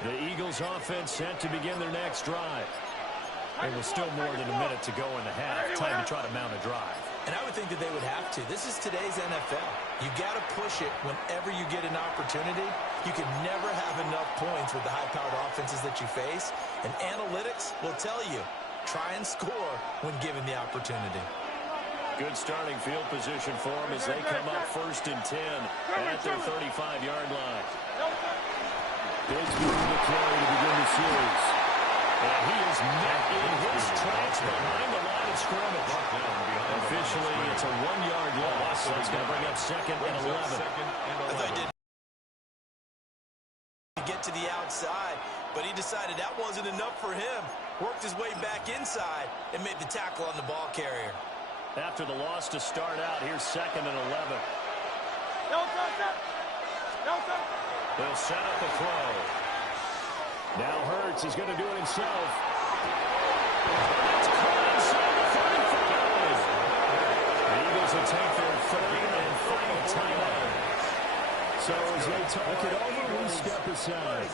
The Eagles offense set to begin their next drive. And with still more than a minute to go in the half, time to try to mount a drive. And I would think that they would have to. This is today's NFL. You got to push it whenever you get an opportunity. You can never have enough points with the high-powered offenses that you face. And analytics will tell you, try and score when given the opportunity. Good starting field position for them as they come up 1st and 10 at their 35-yard line. Pittsburgh the carry to begin the series. And he is met in his tracks behind the line of scrimmage. Officially, it's a 1-yard loss. So it's going to bring up 2nd and 11. I thought he did get to the outside, but he decided that wasn't enough for him. Worked his way back inside and made the tackle on the ball carrier. After the loss to start out, here's 2nd and 11. They'll set up a throw. Now Hurts is going to do it himself. That's caught inside the 35. The Eagles will take their 3rd and final timeout. So as they talk it over, we step aside.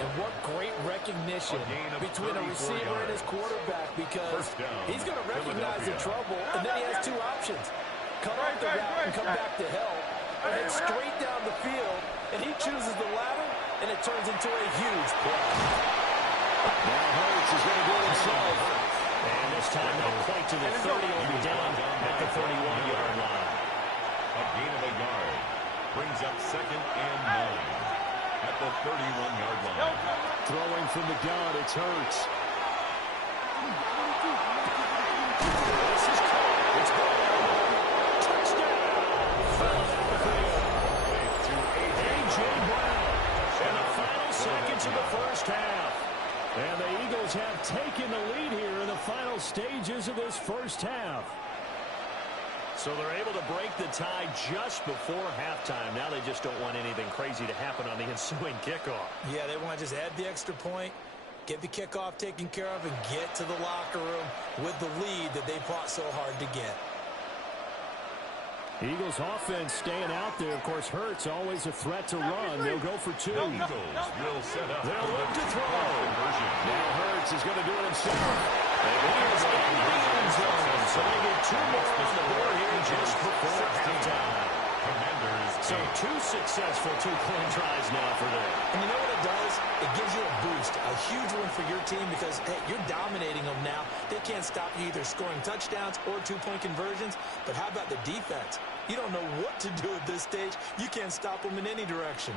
And what great recognition between a receiver and his quarterback, because he's going to recognize the trouble, and then he has 2 options. Cut off the route and come back to help, or head straight down the field, and he chooses the latter, and it turns into a huge play. Now Hurts is going to do it himself. And this time they'll point to the 30, will be down at the 41-yard line. A gain of a yard brings up 2nd and 9 at the 31-yard line. Throwing from the gun, it's Hurts. This is caught. It's gone. Touchdown. A.J. Brown. And the final seconds of the first half. And the Eagles have taken the lead here in the final stages of this first half. So they're able to break the tie just before halftime. Now they just don't want anything crazy to happen on the ensuing kickoff. Yeah, they want to just add the extra point, get the kickoff taken care of, and get to the locker room with the lead that they fought so hard to get. Eagles offense staying out there. Of course, Hurts always a threat to run. They'll go for 2. Eagles will set up. They'll look to throw. Now Hurts is going to do it himself. And he is in the end zone. So they get 2 more on the board here just before halftime. So 2 successful 2-point tries now for them. And you know what it does? It gives you a boost, a huge one for your team because, hey, you're dominating them now. They can't stop you either scoring touchdowns or 2-point conversions. But how about the defense? You don't know what to do at this stage. You can't stop them in any direction.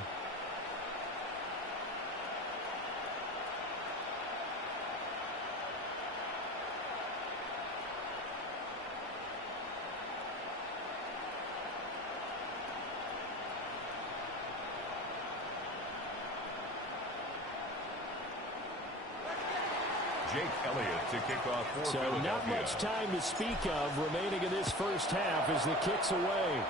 Jake Elliott to kick off for So not much time to speak of remaining in this first half as the kick's away.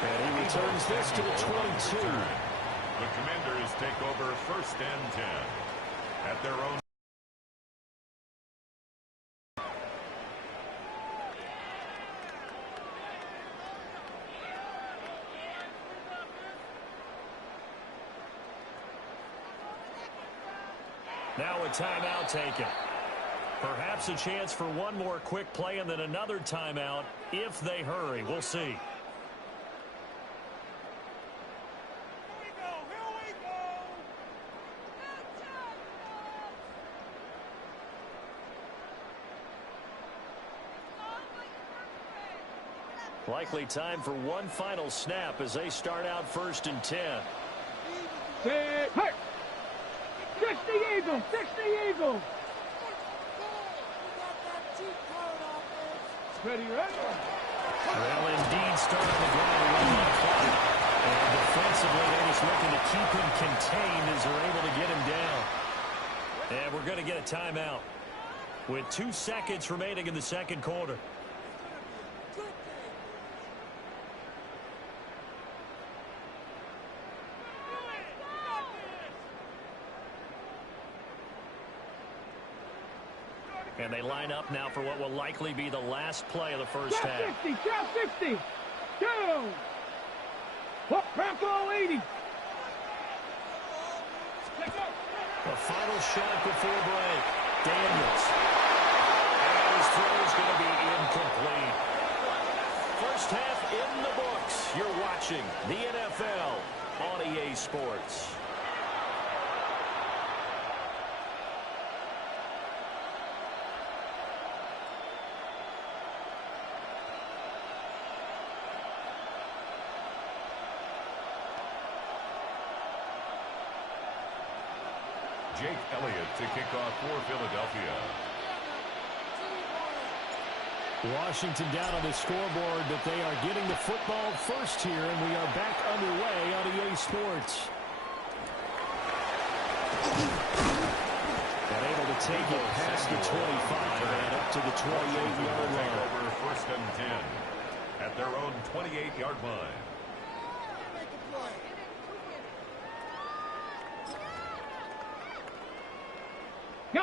And he returns this to the 22. The Commanders take over 1st and 10 at their own. Now a timeout taken. Perhaps a chance for one more quick play and then another timeout if they hurry. We'll see. Likely time for one final snap as they start out 1st and 10. Hey! Fix the Eagles! Fix the Eagles! Ready, right? Well, indeed, start on the ground and run the clock. And defensively, they're just looking to keep him contained as they're able to get him down. And we're going to get a timeout with 2 seconds remaining in the second quarter. And they line up now for what will likely be the last play of the first half. 50, drop 50. Two. Bronco 80. The final shot before break. Daniels. And his throw is going to be incomplete. First half in the books. You're watching the NFL on EA Sports. Jake Elliott to kick off for Philadelphia. Washington down on the scoreboard, but they are getting the football first here, and we are back underway on EA Sports. And able to take it past the 25 and up to the 28-yard line. Over first and 10 at their own 28-yard line.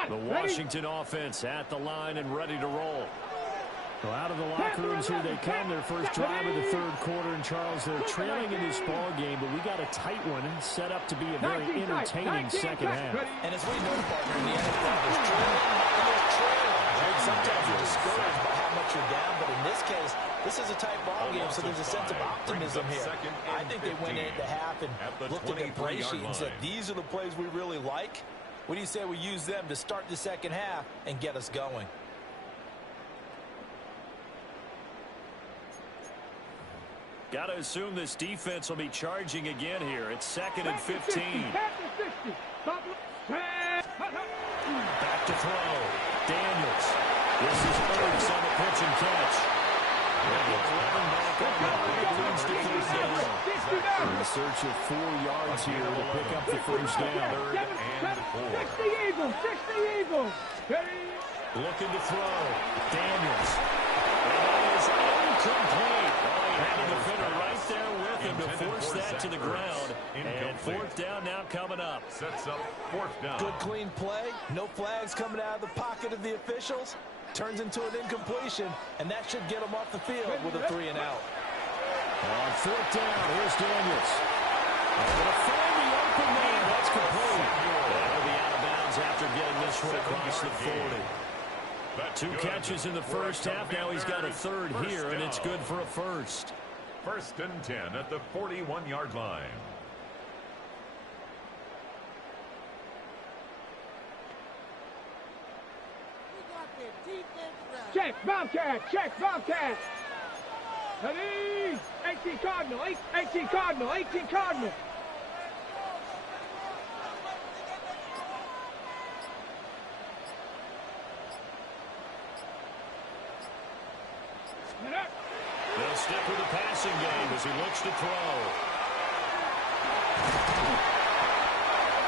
The Washington offense at the line and ready to roll. So out of the locker rooms here they come. Their first drive of the third quarter. And Charles, they're trailing in this ball game, but we got a tight one set up to be a very entertaining second half. And as we know, partner, in the NFL, there's trailing and there's trailing. Sometimes you're discouraged by how much you're down, but in this case, this is a tight ball game, so there's a sense of optimism here. I think they went into half and looked at the play sheet and said, these are the plays we really like. What do you say we use them to start the second half and get us going? Got to assume this defense will be charging again here. It's 2nd and 15. Back to throw. Daniels. This is Ertz on the pitch and catch. In search of 4 yards here to pick up the first down. 3rd and 4. 60 Eagles, 60 Eagles. Looking to throw. Daniels. And that is incomplete. He had a defender right there with him to force that to the ground. And 4th down now coming up. Sets up 4th down. Good clean play. No flags coming out of the pocket of the officials. Turns into an incompletion, and that should get him off the field with a 3 and out. On 4th down, here's Daniels. And going to find the open man. That's complete. That'll be out of bounds after getting this one across the 40. 2 catches in the first half. Now he's got a 3rd here, and it's good for a first. 1st and 10 at the 41-yard line. Check, Bobcat, check, Bobcat. Ready? 18 Cardinal, 18 Cardinal, 18 Cardinal. They'll stick with the passing game as he looks to throw.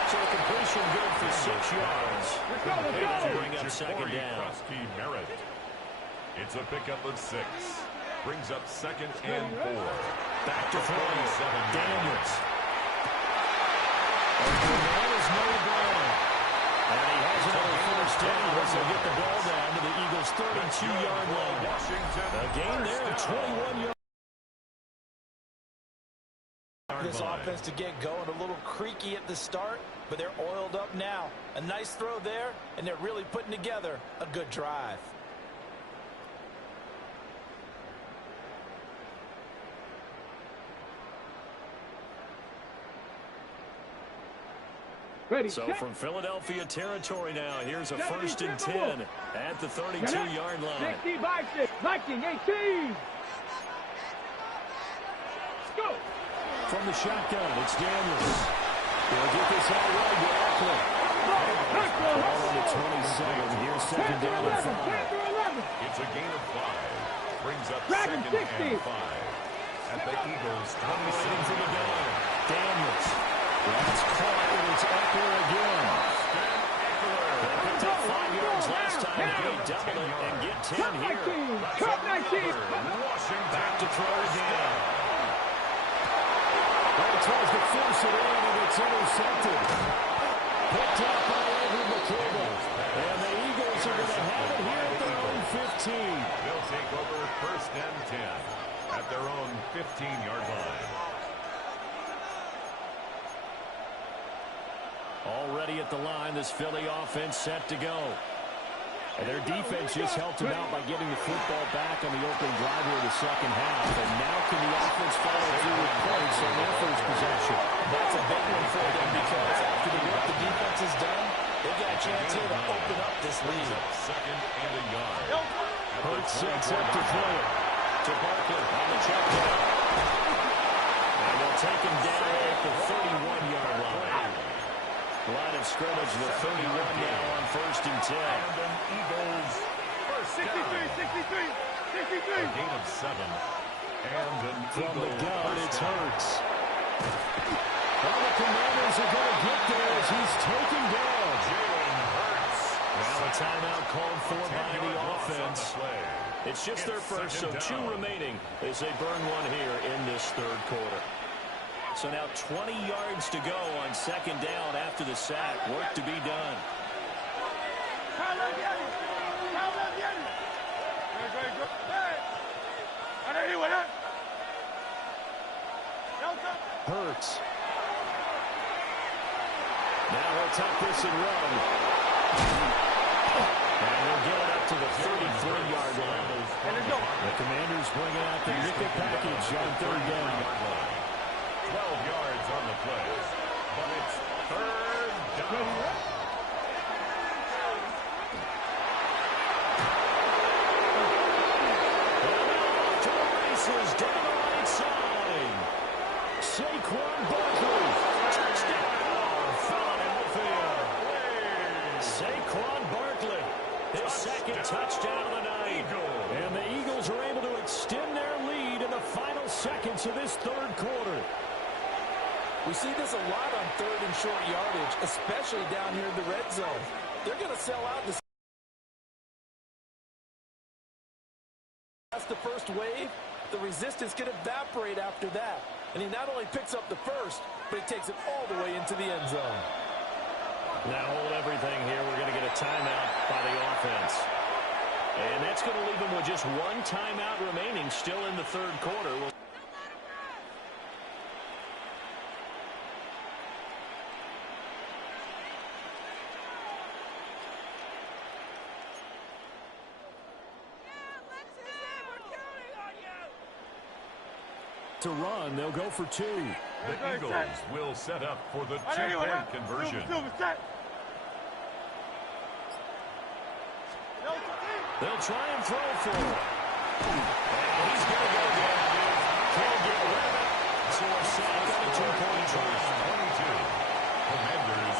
So a completion good for 6 yards. Able to bring up 2nd down. It's a pickup of 6. Brings up 2nd and 4. Back to throw. Daniels. And the man is mowed down. And he has another first down as they get the ball down to the Eagles' 32-yard line. A gain there of 21 yards. This offense to get going a little creaky at the start, but they're oiled up now. A nice throw there, and they're really putting together a good drive. Ready, So from Philadelphia territory now, here's a 1st and 10 at the 32-yard line. 60 Viking, 18. Go. From the shotgun, it's Daniels. He'll get this out right to Eckler. Ball on the 27. Here's 2nd down and 5. It's a gain of 5. Brings up Dragon 2nd and 5 at the Eagles' 27. Waiting for the gun. Daniels. That's caught, and it's Eckler again. They picked up 5 yards last time. They double it and get 10 here. Cup 19. Back to throw again. Well, he tries to force it in, and it's intercepted. Picked up by Andrew McCabe. And the Eagles are going to have it here at their own 15. They'll take over 1st and 10. at their own 15-yard line. Already at the line, this Philly offense set to go. And their defense just helped them out by getting the football back on the opening drive of the second half. And now can the offense follow through with points on their first possession? That's a big one for them because after the work the defense has done, they've got a chance here to open up this lead. Second and a yard. Hurts sets up to throw it to Barkley on the check down. And they'll take him down at the 31-yard line. Line of scrimmage, the 31 now on 1st and 10. And an Eagles first 63, 63, 63. A gain of 7. And an From the Eagles gun, first it's down. Hurts. Well, the Commanders are going to get there as he's taken down. Jalen Hurts. Now a timeout called for by the offense. It's just their first, so 2 remaining as they burn one here in this third quarter. So now 20 yards to go on 2nd down after the sack. Work to be done. Hurts. Now he'll tuck this and run. And he'll get it up to the 33-yard line. The Commanders bringing out the nickel package on 3rd down. 12 yards on the play, but it's 3rd down. To the races down the right side. Saquon Barkley, touchdown, Philadelphia. Saquon Barkley, his second touchdown of the night. And the Eagles are able to extend their lead in the final seconds of this third quarter. We see this a lot on 3rd and short yardage, especially down here in the red zone. They're going to sell out this. That's the first wave. The resistance can evaporate after that. And he not only picks up the first, but he takes it all the way into the end zone. Now hold everything here. We're going to get a timeout by the offense. And that's going to leave them with just 1 timeout remaining still in the third quarter. To run, they'll go for 2. The Eagles will set up for the 2-point conversion. They'll try and throw for it. And he's going to go down. Can't get rid of it. So a sack on a 2-point try. 22. Commanders